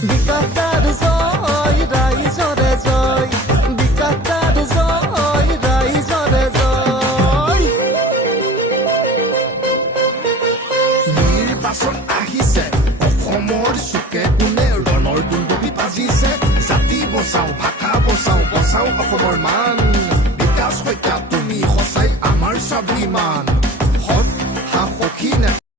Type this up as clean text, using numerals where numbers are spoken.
বিকাশৰ জয় ৰাইজৰে জয় বিকাশৰ জয় ৰাইজৰে জয় নিৰ্বাচন আহিছে অসমৰ চুকে কোণে ৰণৰ দুন্দুবি বাজিছে জাতি বচাও ভাষা বচাও বচাও অসমৰ মান